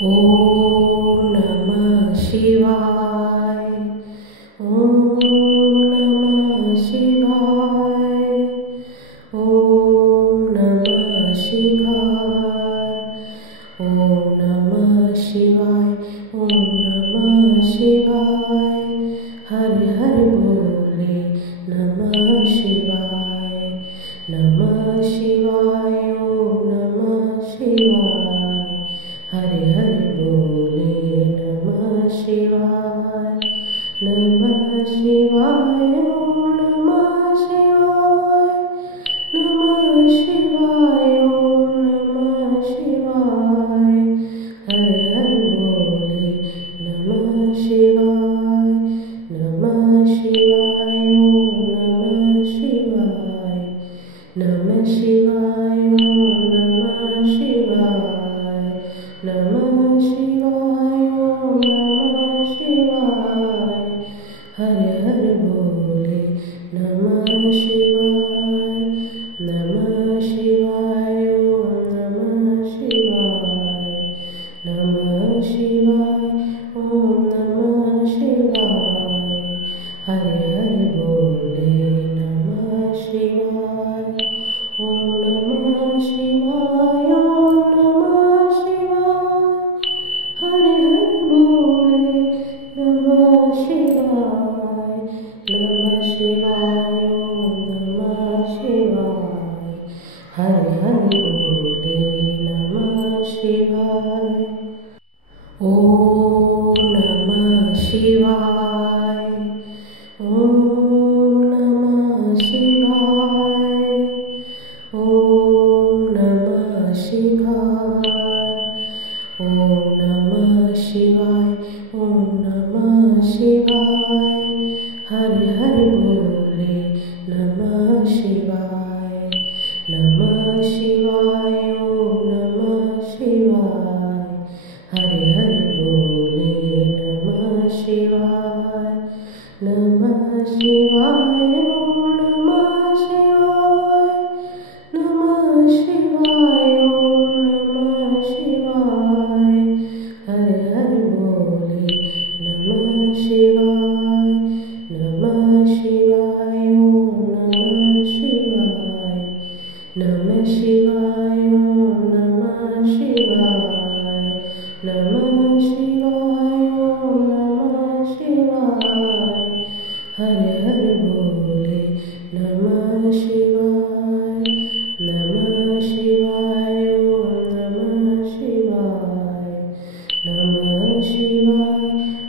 ॐ नमः शिवाय। ॐ नमः शिवाय। ॐ नमः शिवाय। ॐ नमः शिवाय। ॐ नमः शिवाय। हर हर बोले नमः शिवाय। नमः शिवाय। ॐ नमः शिवाय। हरे हरे बोले नमः शिवाय। नमः शिवाय। ॐ नमः शिवाय। नमः शिवाय। ॐ नमः शिवाय। हरे हरे बोले नमः शिवाय। नमः शिवाय। ॐ नमः शिवाय। नमः शिवाय। ॐ नमः शिवाय। नमः शिवाय। ॐ नमः शिवाय। हरे हरे बोले नमः शिवाय। नमः शिवाय। ॐ नमः शिवाय। नमः शिवाय। ॐ नमः शिवाय। हरे हरे बोले नमः शिवाय। ॐ नमः शिवाय। ॐ नमः शिवाय। हरे हरे बोले नमः शिवाय। नमः शिवाय। ॐ नमः शिवाय। हरे हरे बोले नमः शिवाय। ॐ नमः शिवाय। ॐ नमः शिवाय। ॐ नमः शिवाय। ॐ नमः शिवाय। ॐ नमः शिवाय। हरे हरे बोले नमः शिवाय। नमः शिवाय। ॐ नमः शिवाय। हरे हरे बोले नमः शिवाय। नमः शिवाय। ॐ नमः शिवाय। नमः शिवाय। ॐ नमः शिवाय। हरे हरे बोले नमः शिवाय। नमः शिवाय। ॐ नमः शिवाय। नमः शिवाय। ॐ नमः शिवाय। नमः शिवाय। ॐ नमः शिवाय। हरे हरे बोले नमः शिवाय। नमः शिवाय। ॐ नमः शिवाय। नमः शिवाय।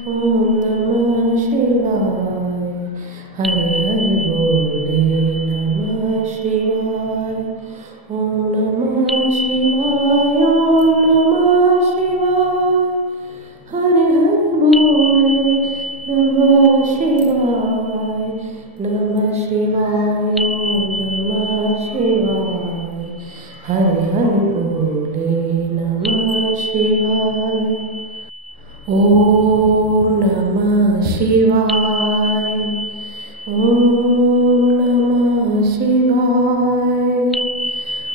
ॐ नमः शिवाय। हरे हरे बोले नमः शिवाय। ॐ नमः शिवाय। ॐ नमः शिवाय। हरे हरे बोले नमः शिवाय। नमः शिवाय। ॐ नमः शिवाय। हरे हरे बोले नमः शिवाय। ॐ नमः शिवाय। ॐ नमः शिवाय।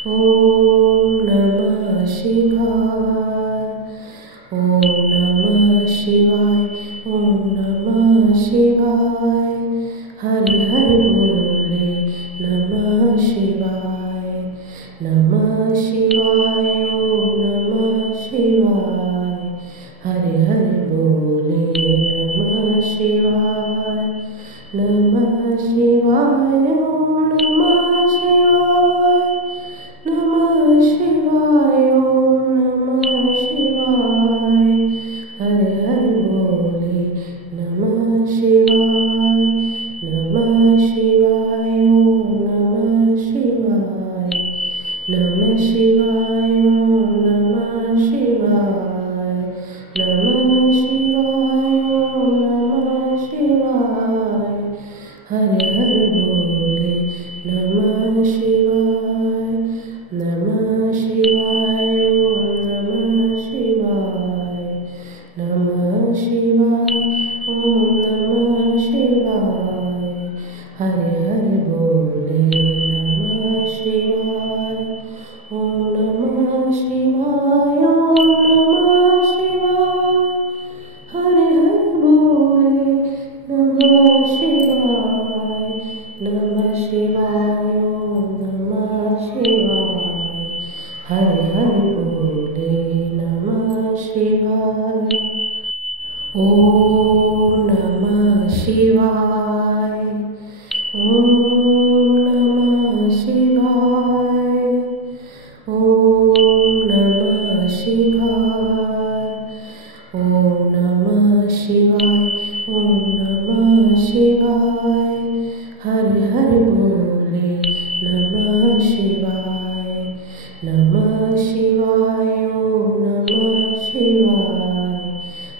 ॐ नमः शिवाय। ॐ नमः शिवाय। ॐ नमः शिवाय। हरे हरे बोले नमः शिवाय। नमः शिवाय। ॐ नमः शिवाय। हरे हरे बोले शिवाय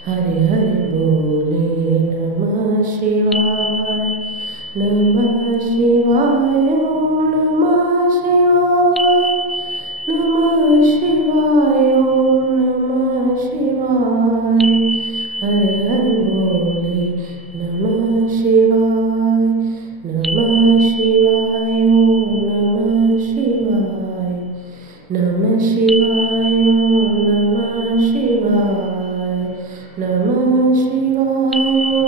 हरे हरे बोले नमः शिवाय नमः शिवाय ओम नमः शिवाय नमः शिवाय ओम नमः शिवाय हरे हरे बोले नमः शिवाय नमः शिवाय ओम नमः शिवाय नमः शिवाय ओम नमः शिवाय नमः शिवाय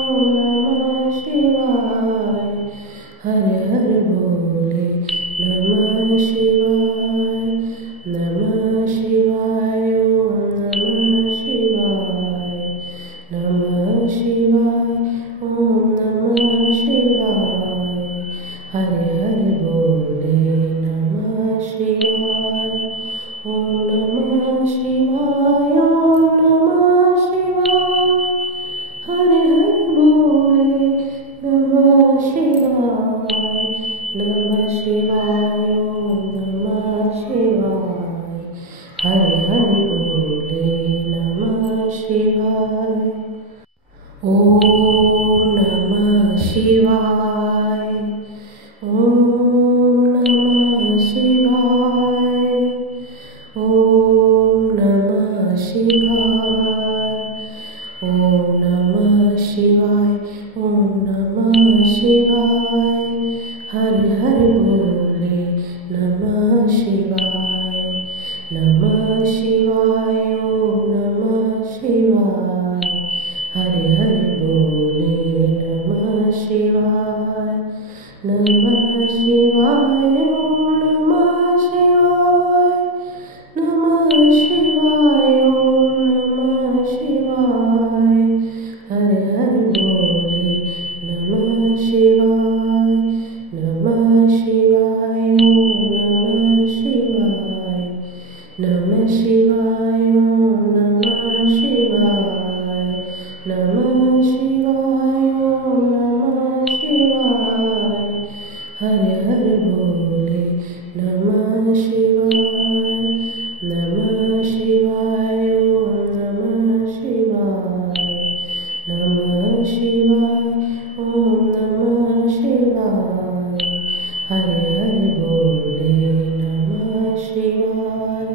ओम नमः शिवाय हरे हरे बोले नमः शिवाय नमः शिवाय ओम नमः शिवाय नमः शिवाय ओम नमः शिवाय हरे हरे बोले नमः शिवाय ओम नमः शिवाय ओम नमः शिवाय हरे हरे बोले नमः शिवाय नमः शिवाय ओम नमः शिवाय हरे हरे बोले नमः शिवाय ओम नमः शिवाय ओम नमः शिवाय ओम नमः शिवाय ओम नमः शिवाय ओम नमः शिवाय हरे हरे बोले नमः शिवाय नमः शिवाय ओम नमः शिवाय हरे हरे बोले नमः शिवाय नमः शिवाय ओम नमः शिवाय नमः शिवाय ओम नमः शिवाय हरे हरे बोले नमः शिवाय नमः शिवाय ओम नमः शिवाय नमः शिवाय ओम नमः शिवाय नमः शिवाय ओम नमः शिवाय हरे हरे बोले नमः शिवाय नमः शिवाय ओम नमः शिवाय नमः शिवाय ओम नमः शिवाय हरे हरे बोले नमः शिवाय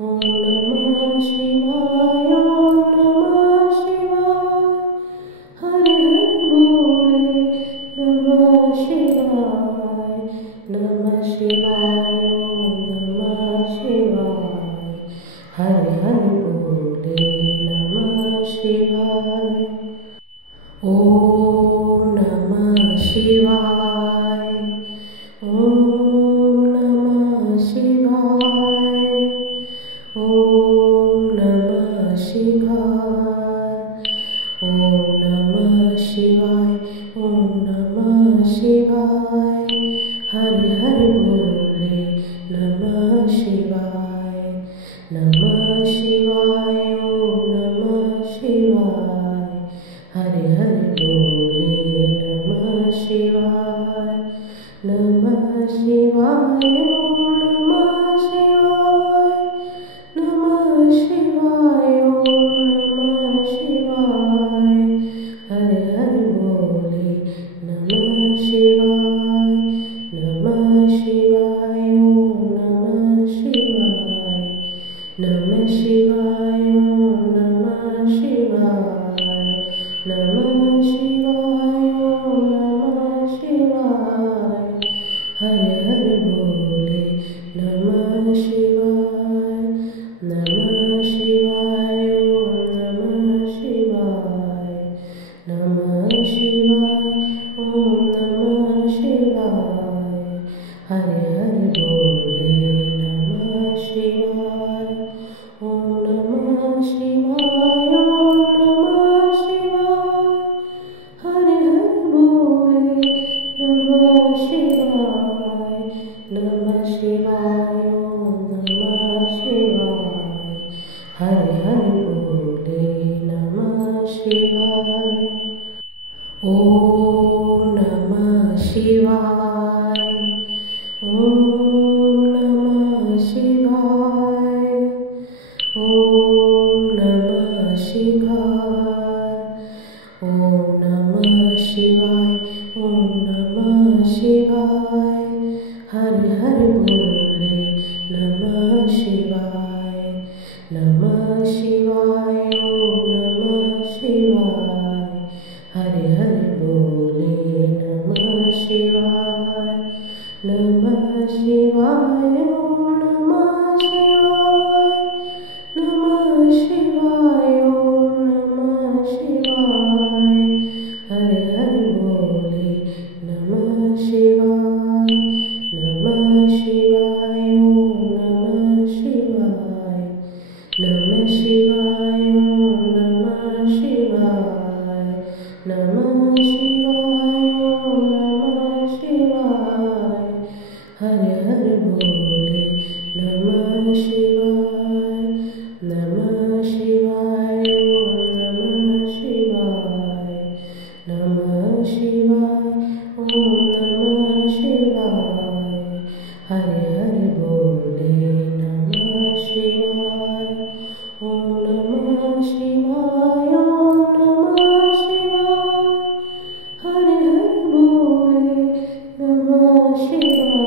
ओम नमः शिवाय ओम नमः शिवाय हरे हरे बोले नमः शिवाय नमः शिवाय ओम नमः शिवाय हरे हरे बोले नमः शिवाय ओम नमः शिवाय ओम नमः शिवाय ओम नमः शिवाय ओम नमः शिवाय ओम नमः शिवाय हरे हरे बोले नमः शिवाय नमः शिवाय ओम नमः शिवाय हरे हरे बोले नमः शिवाय नमः शिवाय ओम नमः शिवाय नमः शिवाय ओम नमः शिवाय हरे हरे बोले नमः शिवाय नमः शिवाय ओम नमः शिवाय नमः शिवाय ओम नमः शिवाय नमः शिवाय ओम नमः शिवाय हरे हरे बोले नमः शिवाय नमः शिवाय ओम नमः शिवाय नमः शिवाय ओम नमः शिवाय हरे हरे बोले नमः शिवाय ओम नमः शिवाय ओम नमः शिवाय हरे हरे बोले नमः शिवाय नमः शिवाय ओम नमः शिवाय हरे हरे बोले नमः शिवाय ओम नमः शिवाय ओम नमः शिवाय ओम शिवाय ओम नमः शिवाय हर हर बोले नमः शिवाय ओम नमः शिवाय ओम नमः शिवाय ओम नमः शिवाय हर हर बोले नमः शिवाय ओम नमः शिवाय ओम नमः शिवाय हर हर बोले नमः शिवाय ओम नमः शिवाय हर हर बोले नमः शिवाय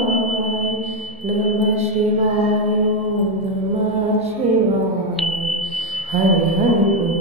ओम नमः शिवाय हर हर बोले